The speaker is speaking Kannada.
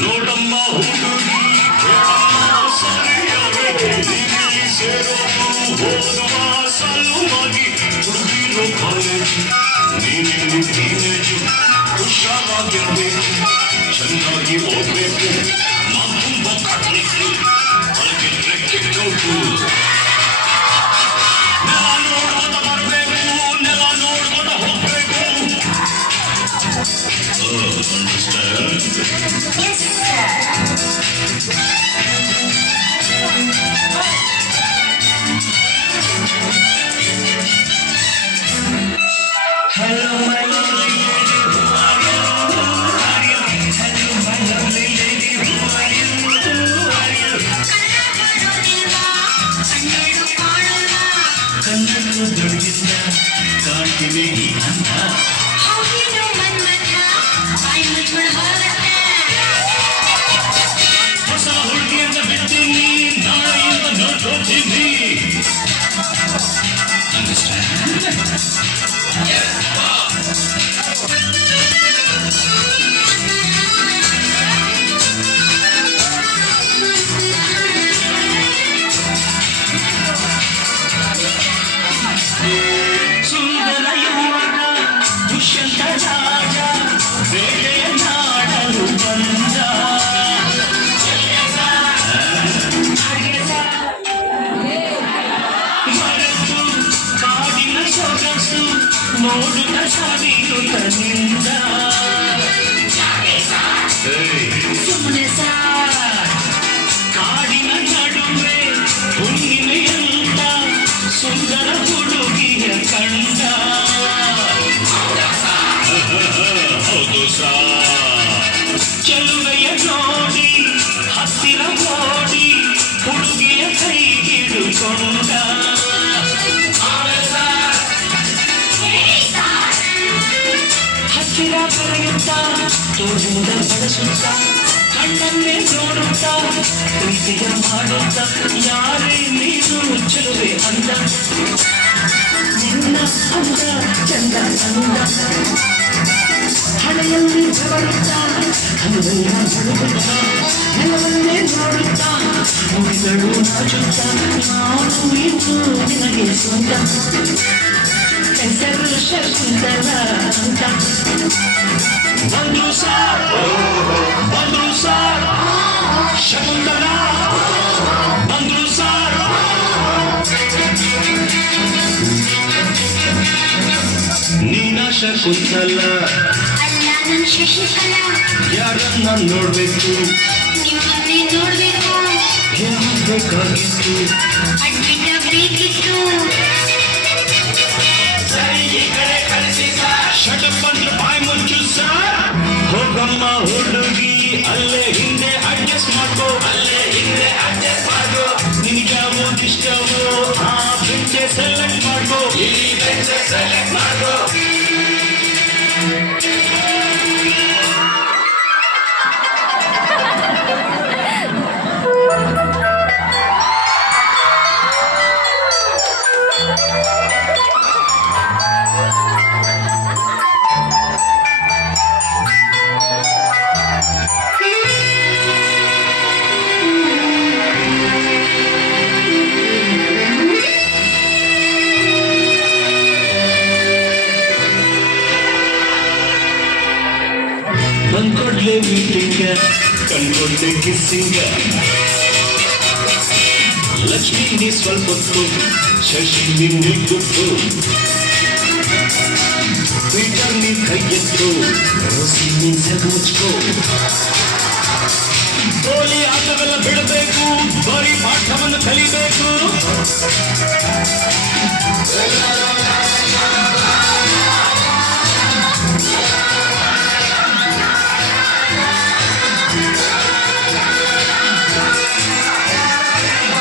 ನೋಡಮ್ಮ ಹುಡುಗಿ ಸೇರೋದು ಓದುವ ಸಲುವಾಗಿ ಹುಡುಗಿರೋ ಕಾಲೇಜು ನೀನಿಲ್ಲಿ ಟೀನೇಜು ಹುಷಾರಾಗಿರ್ಬೇಕು ಚೆನ್ನಾಗಿ ಓದ್ಬೇಕು ತುಂಬ ಕಟ್ಟಲಿಕ್ಕೆ ಅದಕ್ಕೆ ರೆಕ್ಕೆ ಕೌಟು ನೆಲ ನೋಡ್ಕೊಂಡು ಬರಬೇಕು ನೆಲ ನೋಡ್ಕೊಂಡು ಹೋಗ್ಬೇಕು Hello, my lovely lady, who are you? Who are you? Hello, my lovely lady, who are you? Who are you? ಕಣ್ಣನ್ನು ದುಡಿಯುತ್ತ ಕಾಣ್ತಿವೆ ಈ ಅಂತ ಹೊಸ ಹುಡುಗಿಯನ್ನ ಬಿಡ್ತೀನಿ ನಾಳೆಯಿಂದ ನೋಡ್ಕೋತೀನಿ ಸುಂದರ ಯುವಕ ದುಷ್ಯಂತ ರಾಜ ಬೇಟೆಯ ನಾಡಲು ಬಂದ ಮರೆತು ಕಾಡಿನ ಸೊಗಸು ನೋಡುತ್ತ ಸವಿಯುತ್ತ ನಿಂದ ಸುಮ್ಮನೆ ಕಾಡಿನ ನಡುವೆ ಹುಣ್ಣಿಮೆಯಂತ ಸುಂದರ ಹುಡುಗಿಯ ಕಂಡ ಹೌದು ಸಾ ಚೆಲುವೆಯ ನೋಡಿ ಹತ್ತಿರ ಓಡಿ ಹುಡುಗಿಯ ಕೈ ಹಿಡಿದುಕೊಂಡ ಹತ್ತಿರ ಕರೆಯುತ್ತ ತೋಳಿಂದ ಬಳಸುತ್ತ ಕಣ್ಣನ್ನೇ ನೋಡುತ್ತ ಪ್ರೀತಿಯ ಮಾಡುತ್ತ ಯಾರೇ ನೀನು ಚೆಲುವೆ ಅಂದ ನಿನ್ನ ಅಂದ ಚಂದ ಅಂದ ಹಣೆಯಲ್ಲಿ ಬೆವರುತ್ತ ಹಣೆಯ ಬರುತ್ತ ನೆಲವನ್ನೇ ನೋಡುತ್ತ ಮುಡಿಗಳು ನಾಚುತ್ತ ನಾನು ಇನ್ನು ನಿನಗೆ ಸ್ವಂತ ಹೆಸರು ಶಕುಂತಲ ಅಂತ ಬಂದ್ರು ಸಾರ್ ಶಕುಂತಲ ಬಂದ್ರು ಸಾರ್ ನೀನ ಶಕುಂತಲ ಅಲ್ಲ ನನ್ ಶಶಿಕಲಾ ಯಾರನ್ನ ನೋಡ್ಬೇಕು ನಿಮ್ಮನ್ನೇ ನೋಡ್ಬೇಕು ಬೇಕಾಗಿತ್ತು ಅಡ್ಮಿಟ್ ಬೇಕಿತ್ತು ಶಟಪ್ ಅಂದ್ರೆ ಬಾಯಿ ಮುಚ್ಚು ಸರ್ ಹೋಗಮ್ಮ ಹುಡುಗಿ ಅಲ್ಲೇ ಹಿಂದೆ ಅಡ್ಜಸ್ಟ್ ಮಾಡ್ಕೋ ನಿನಗೆ ಯಾವ್ದು ಇಷ್ಟವೋ ಆ ಬೆಂಚೆ ಸೆಲೆಕ್ಟ್ ಮಾಡ್ಕೋ ಬಂದ್ಕೊಡ್ಲೆ ಮೀಟಿಂಗ ಕಂಡ್ಕೊಡ್ಲೆ ಕಿಸ್ಸಿಂಗ ಲಕ್ಷ್ಮೀ ನೀ ಸ್ವಲ್ಪ ಹೊತ್ತು ಶಶಿ ನಿನ್ನೆ ಗುಟ್ಟು ಪೀಟರ್ ನೀ ಕೈ ಎತ್ತು ರೋಸಿ ಮೀಸೆ ಮುಚ್ಕೋ ಗೋಲಿ ಆಟವೆಲ್ಲ ಬಿಡಬೇಕು ಬರೀ ಪಾಠವನ್ನು ಕಲಿಬೇಕು